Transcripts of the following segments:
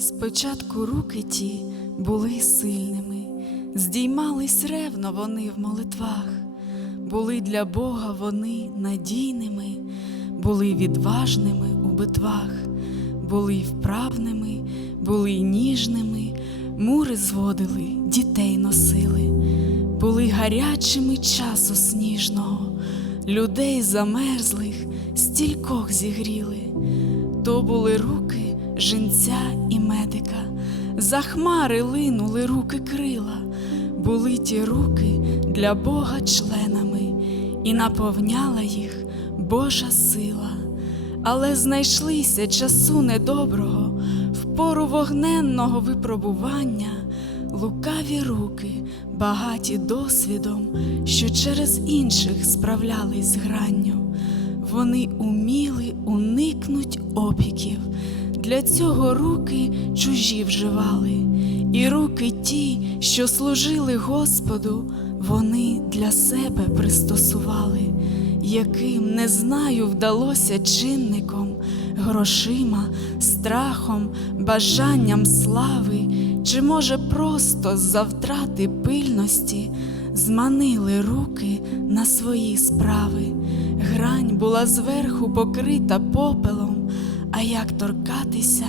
Спочатку руки ті були сильними, здіймались ревно вони в молитвах, були для Бога вони надійними, були відважними у битвах, були вправними, були ніжними, мури зводили, дітей носили, були гарячими часу сніжного, людей замерзлих, стількох зігріли. То були руки жінця і медика, за хмари линули руки крила, були ті руки для Бога членами, і наповняла їх Божа сила. Але знайшлися часу недоброго, в пору вогненного випробування, лукаві руки, багаті досвідом, що через інших справлялись з гранню. Вони уміли уникнуть опіків, для цього руки чужі вживали, і руки ті, що служили Господу, вони для себе пристосували, яким не знаю, вдалося чинником, грошима, страхом, бажанням слави, чи може просто за втрати пильності зманили руки на свої справи. Грань була зверху покрита попелом, а як торкатися,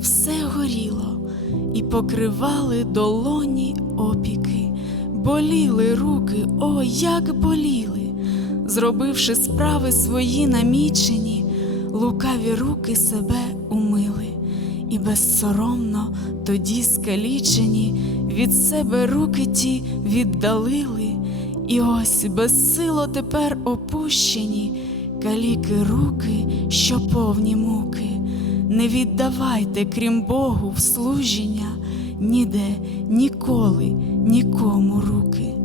все горіло, і покривали долоні опіки, боліли руки, о, як боліли, зробивши справи свої намічені, лукаві руки себе умили, і безсоромно тоді скалічені від себе руки ті віддалили. І ось безсило тепер опущені, каліки руки, що повні муки. Не віддавайте, крім Богу, в служіння, ніде, ніколи, нікому руки.